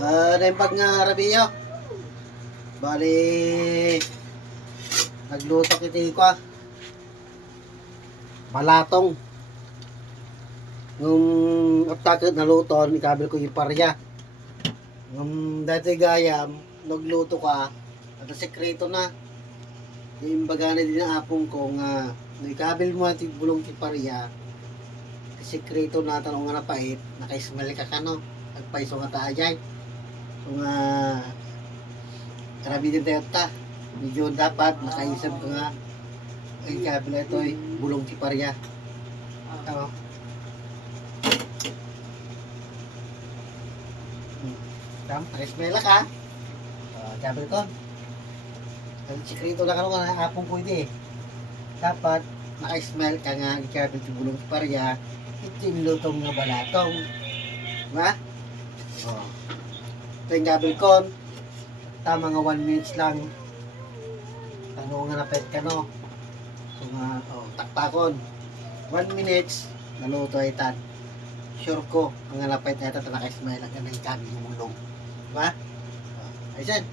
Naimbag nga Rabiyo. Bali, nagluto kiti ko balatong. Nung aptakot na luto, ikabil ko yung parya. Nung dati gayam, nagluto ka, at sekreto na. Yung baga na din ang apong ko nga, nung ikabil mo at bulong ti parya, sekreto na tanong nga napait, nakaismali ka kano, nagpaiso nga taajay. So nga, karami din tayo ta, medyo dapat nakaisip ka nga, ay ikabil na ito'y bulong ti parya. Tama. Tam, nakaismali ka. Ikabil ko. Ang sekreto lang ano nga, apong ko hindi eh. Dapat, naka-smile ka nga, ikabil ti bulong ti parya, ito yung lutong nga balatong. Diba? Oh. Ito yung gabil ko. Tama nga 1 minutes lang. Ano nga napet ka no? So nga, takpakon. 1 minutes, naluto ay tan. Sure ko, ang napet na ito, naka-smile ang ganang gabil yung bulong. Diba? Ayun.